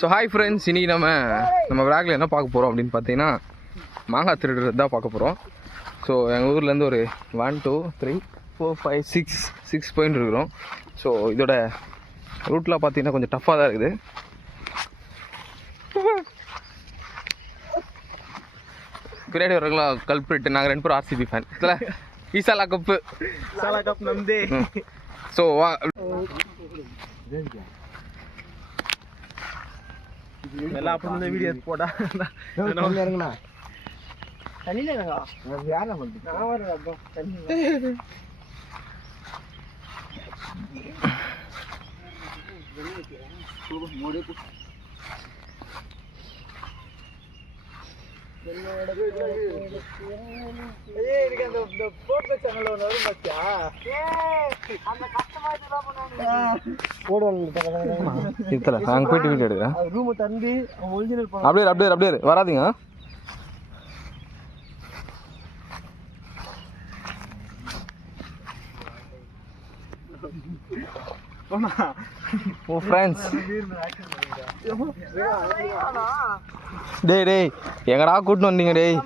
So hi friends, இன்றைக்கி நம்ம விளாகில் என்ன பார்க்க போகிறோம் அப்படின்னு பார்த்தீங்கன்னா மாங்காய் திருடுறது தான் பார்க்க போகிறோம். ஸோ எங்கள் ஊர்லேருந்து ஒரு 1 2 3 4 5 6 பாயிண்ட் இருக்கிறோம். ஸோ இதோட ரூட்லாம் பார்த்தீங்கன்னா கொஞ்சம் டஃப்பாக தான் இருக்குது. பின்னாடி வரங்களா கல்பிரிட்டு, நாங்கள் 2 பேரும் ஆர்சிபி ஃபேன். இதில் ஈசாலா கப் நம்பி. ஸோ எல்லாம் அப்படி வீடியோ போட்டா இறங்குண்ணா தண்ணியில் இறங்கா வேற நான் வரப்போ தண்ணி நாங்கள் போயிட்டு வீட்டு எடுக்கிறேன். அப்படியே வராதிங்க. ஓ ஃப்ரெண்ட்ஸ், டேய் எங்கடா கூட்டின்னு வந்தீங்க? டேய்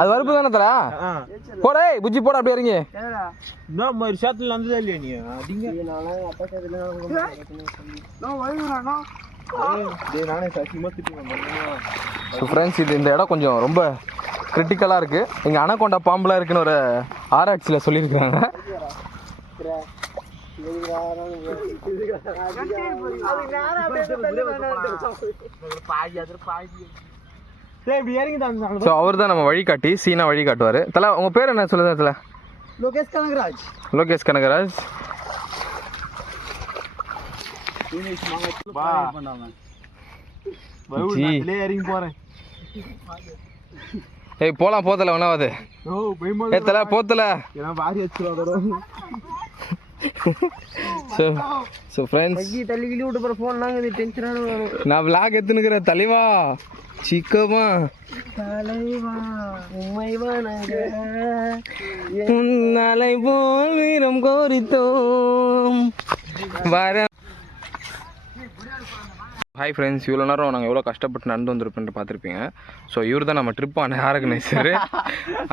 அது வறுப்பு தானே தரா? போடே புஜ்ஜி போட, அப்படியே இறங்கி. சேத்துல வந்ததா இல்லையா நீ? ஸோ ஃப்ரெண்ட்ஸ், இந்த இடம் கொஞ்சம் ரொம்ப கிரிட்டிக்கலாக இருக்குது. இங்கே அனகொண்டா பாம்புலாம் இருக்குன்னு ஒரு ஆராய்ச்சியில் சொல்லியிருக்காங்க. ஸோ அவர் தான் நம்ம வழிகாட்டி, சீனா வழிகாட்டுவார். தலை உங்கள் பேர் என்ன சொல்லுங்க? தலை லோகேஷ் கனகராஜ். ஏய் போலாம், போத்தல வேணாவது. ஏ தலை போத்தல. ஸோ ஃப்ரெண்ட்ஸ், நான் விளாக் எடுத்துனுக்கிறேன். தலைவா சிக்கமா நாளை போல் வீரம் கோரித்தோம் வர. ஹாய் ஃப்ரெண்ட்ஸ், இவ்வளோ நேரம் நாங்கள் எவ்வளோ கஷ்டப்பட்டு நடந்து வந்திருப்பேன்ட்டு பார்த்துருப்பீங்க. ஸோ இவர் தான் நம்ம ட்ரிப்பான ஆர்கனைசர்.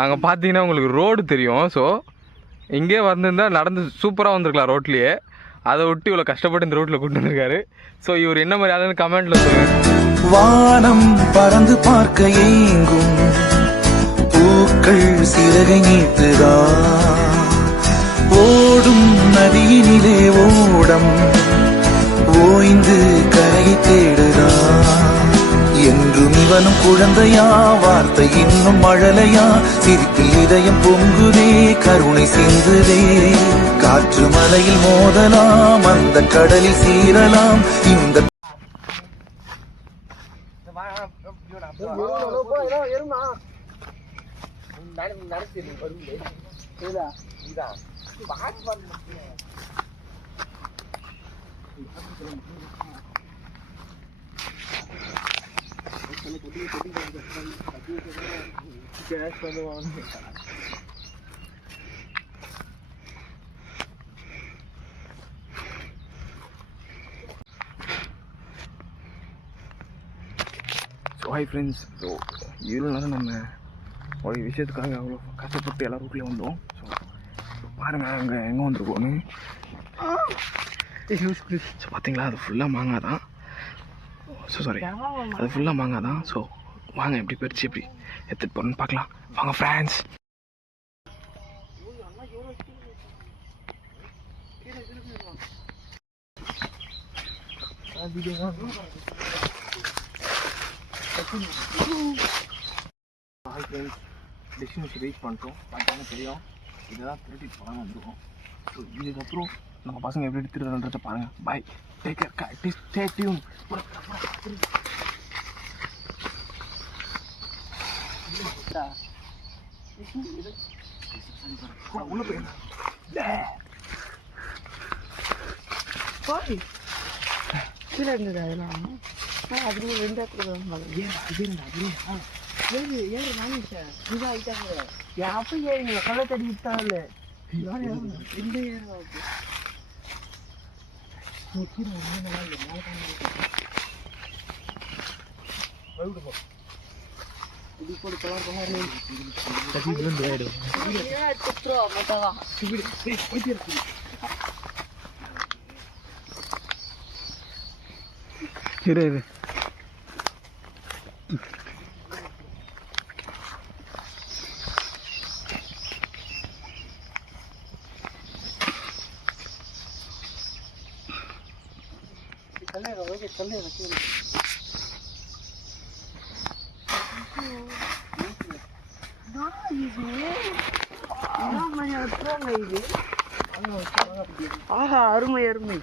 அங்கே பார்த்தீங்கன்னா உங்களுக்கு ரோடு தெரியும். ஸோ இங்கே வந்திருந்தால் நடந்து சூப்பராக வந்திருக்கலாம் ரோட்லேயே. அதை விட்டு இவ்வளோ கஷ்டப்பட்டு இந்த ரோட்டில் கூட்டு வந்திருக்காரு. ஸோ இவர் என்ன மாதிரி அதாவது கமெண்ட்டில் சொல்லுங்கள். வானம் பறந்து பார்க்க ஏங்கும் பூக்கள் சிறகை நீட்டுதா, ஓடும் நதியினிலே ஓடம் ஓய்ந்து கரையை தேடுதா. என்றும் இவனும் குழந்தையா, வார்த்தை இன்னும் மழலையா, சிரிப்பில் இதயம் பொங்குதே, கருணை சிந்துதே. காற்று மலையில் மோதலாம், அந்த கடலில் சீரலாம். இந்த ஸோ ஹாய் ஃப்ரெண்ட்ஸ், ஸோ இவ்வளோ நேரம் நம்ம ஒரு விஷயத்துக்காக அவ்வளோ கஷ்டப்பட்டு எல்லா ரூட்லேயும் வந்தோம். ஸோ பாருங்கள் அங்கே எங்கே வந்துருக்கோன்னு. ஸோ பார்த்தீங்களா, அது ஃபுல்லாக மாங்காய் தான். ஸோ சாரி, அது ஃபுல்லாக மாங்காய் தான். ஸோ வாங்க எப்படி பறிச்சு எப்படி எடுத்துகிட்டு போகணுன்னு பார்க்கலாம். வாங்க friends. Hi friends, destination reach பண்ணிட்டோம். பார்த்தீங்கன்னா தெரியும், இதெல்லாம் திருட்டிட்டு போகலாம் வந்துருக்கோம். ஸோ இதுக்கப்புறம் நம்ம பசங்க எப்படி எடுத்துருன்றதை பாருங்கள். பாய், டேக் கேர், ஸ்டே டியூன். உள்ள போயிருந்தா கீழே இருந்தது அதெல்லாம். அதுக்கு 2 ஏழு வாங்கிட்டேன். இதாக ஆகிட்டாங்க. எப்போ ஏறிங்க கொள்ளை தடி விட்டாங்கல்ல. இரு ஆஹா, அருமை அருமை.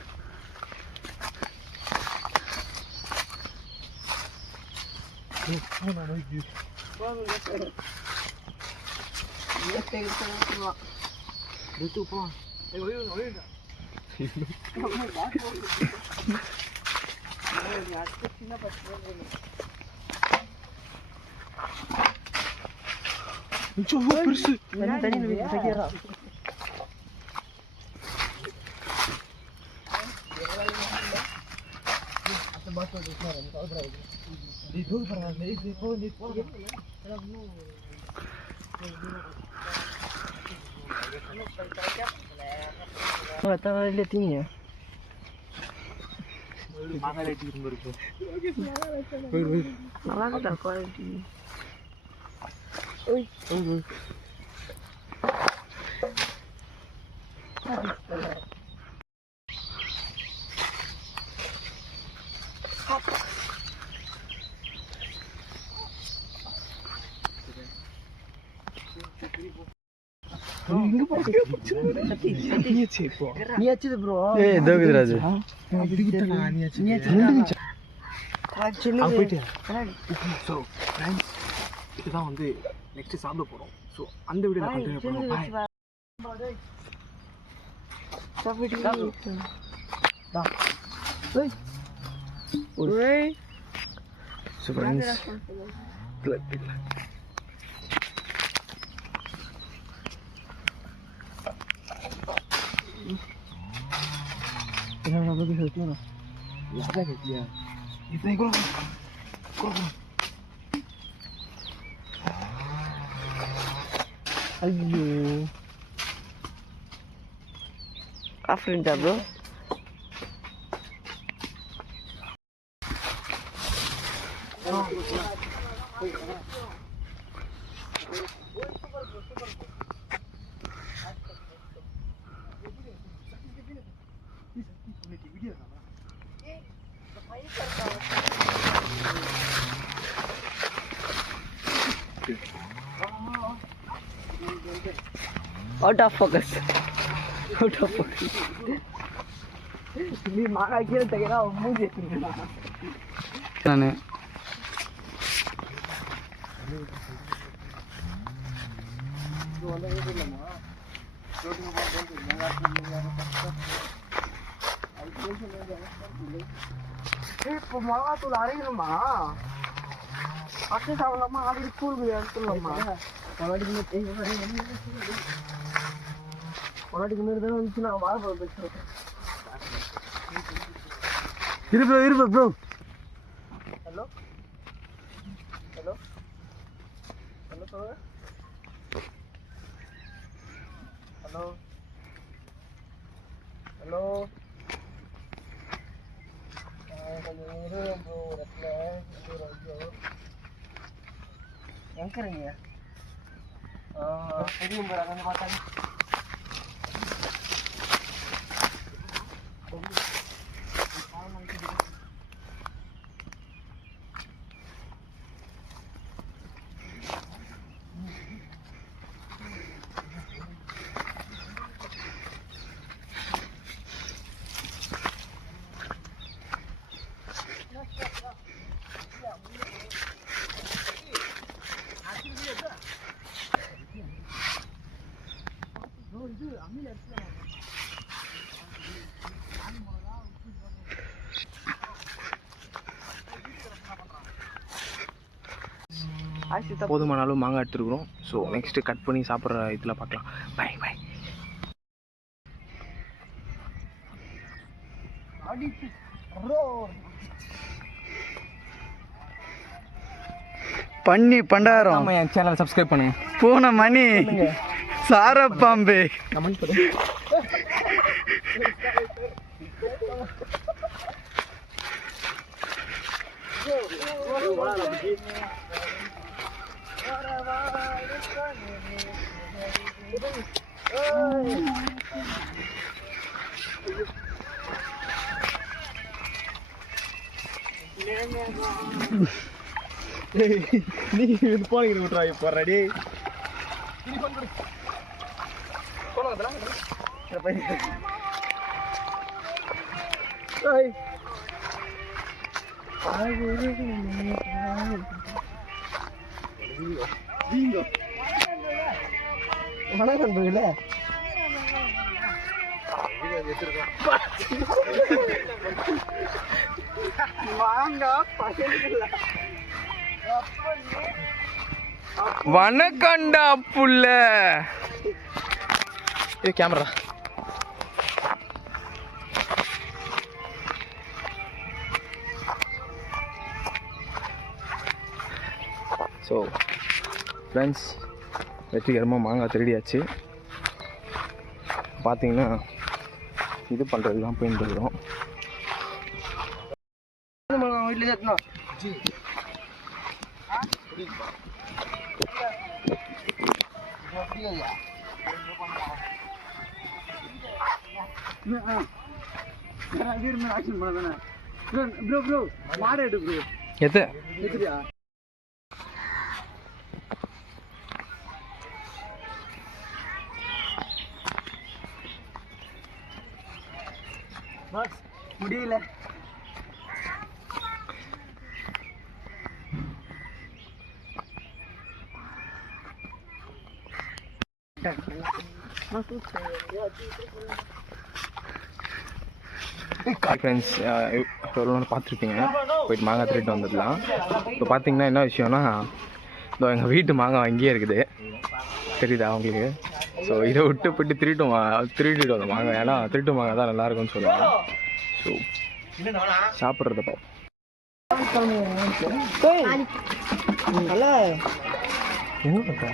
நீ அச்சுது ப்ரோ. ஏய் தோகுதுராஜு. இதுதான் வந்து நெக்ஸ்ட் சாப்பிட போறோம். ஸோ அந்த வீடியோ கண்டினியூ பண்ணுவோம். ஸோ ஃப்ரெண்ட்ஸ் ஐயோ ஆஃப்ரின்டா bro. Out of focus. Out of focus. நீ மாங்கா கீழே தகரா மூஞ்சி நான் இப்போ மிளகா தூள் அரைக்கணுமா? அப்படியே சாப்பிடலாமா? அப்படி தூள் எடுத்துடலாமா? பொன்னாட்டிக்கு மாரி தானே வந்துச்சு. நான் வாழைப்பழம் பேசுகிறேன். இருப்பா ப்ரோ. ஹலோ ஹலோ ஹலோ சொல்லுங்க. ஹலோ ஹலோ கொஞ்சம் இருங்க ப்ரோ. ஒரு இடத்துல எங்கிறீங்க? தெரியும் ப்ரோ. அங்கே பார்த்தாங்க. போதுமான அளவு மாங்காய் எடுத்துருக்குறோம். ஸோ நெக்ஸ்ட்டு கட் பண்ணி சாப்பிட்ற இதில் பார்க்கலாம். பை. பண்ணி பண்டாரம் நம்ம என் சேனல் சப்ஸ்கிரைப் பண்ணுங்க. பூனை மணி சாரப்பாம்பு கமெண்ட் பண்ணுங்க. நீ இது போனீங்க விட்றா இப்போ ரெடி வணக்கம் வணக்கண்டா புள்ள. இது கேமரா. ஸோ ஃப்ரெண்ட்ஸ், வெற்றிகரமாக மாங்காய் திருடியாச்சு. பார்த்தீங்கன்னா இது பண்ணுறது தான் போயிட்டு இருக்கிறோம். ப்ரோ மாடு எடு ப்ரோ. எது எதுயா முடியல. ஃப்ரெண்ட்ஸ், எவ்வளோ நேரம் பார்த்துருப்பீங்க. போயிட்டு மாங்காய் திருட்டு வந்துடலாம். இப்போ பார்த்தீங்கன்னா என்ன விஷயம்னா, இதோ எங்கள் வீட்டு மாங்காய் அங்கேயே இருக்குது, தெரியுதா உங்களுக்கு? ஸோ இதை விட்டு போய்ட்டு திருட்டிட்டு வந்தோம் மாங்காய். ஏன்னா திருட்டு மாங்காய் தான் நல்லாயிருக்கும்னு சொல்லுவாங்க. ஸோ சாப்பிட்றத பார்ப்போம். எங்கே பார்த்தா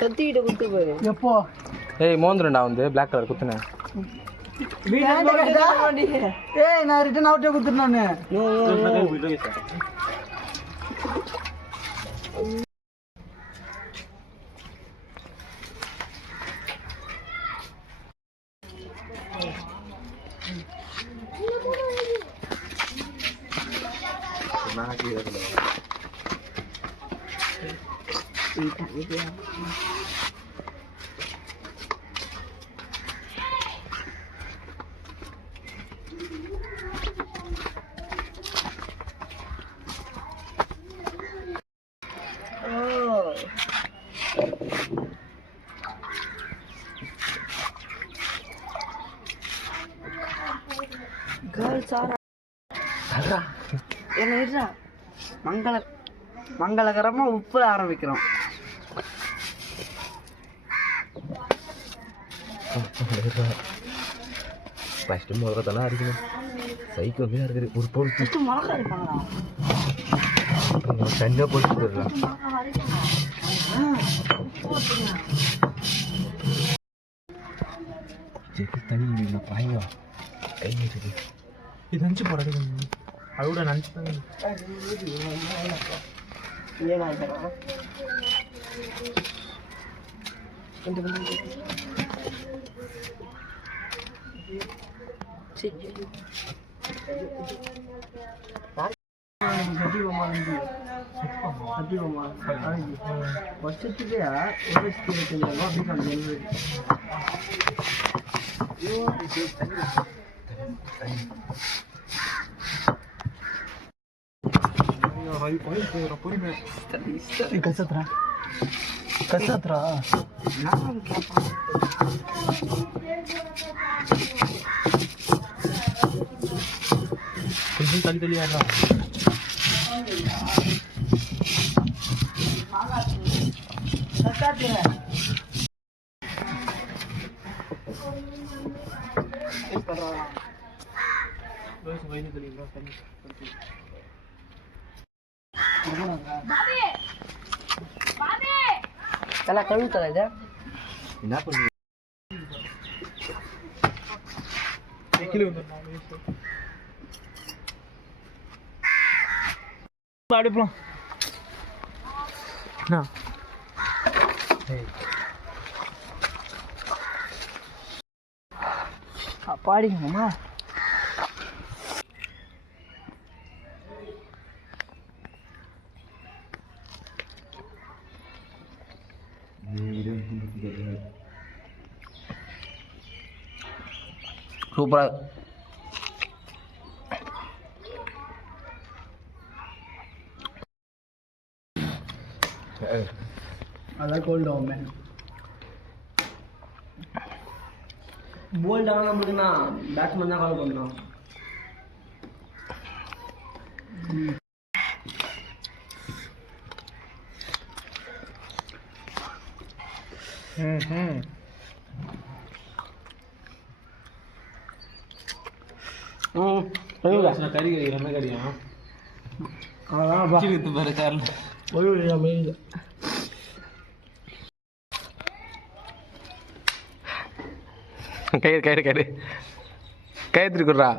கத்திக்கிட்ட குத்து போயிரு. எப்போ ஏய் மோந்திரண்டா வந்து பிளாக் கலர் குத்துனேன். ஏய் நான் ரிட்டர்ன் அவுட்டே கொடுத்துருந்தானே. மங்களகரமா உப்புல ஆரம்பிக்கிறோம். ஃபஸ்ட்டு மிளகாத்தெல்லாம் அரைக்கணும். சைக்கு வந்து இருக்குது ஒரு பொருள் மிளகா இருப்பாங்களா? தனியாக போட்டு போயிடலாம். தண்ணி பாயங்க கை இருக்குது. இது நினச்சி போடாது அதோட நினச்சி வருஷத்துக்கே 1,25,000 அப்படி கசத்ரா கொஞ்சம் தள்ளி தள்ளி ஆடலாம். தலை கழுவு தலை இதை என்ன பண்ணு அப்படி போலாம் என்ன பாடிங்கம்மா சூப்பராக அதான் கோல்டு ஆகும் போல்ட் ஆனால் நம்மளுக்குண்ணா பேட்ஸ்மேன் தான் கால் பண்ணுறோம் கறி என்ன கறியா பாரு காரில் கயிறு கயிறு கயிறு கயிறு திருக்குறா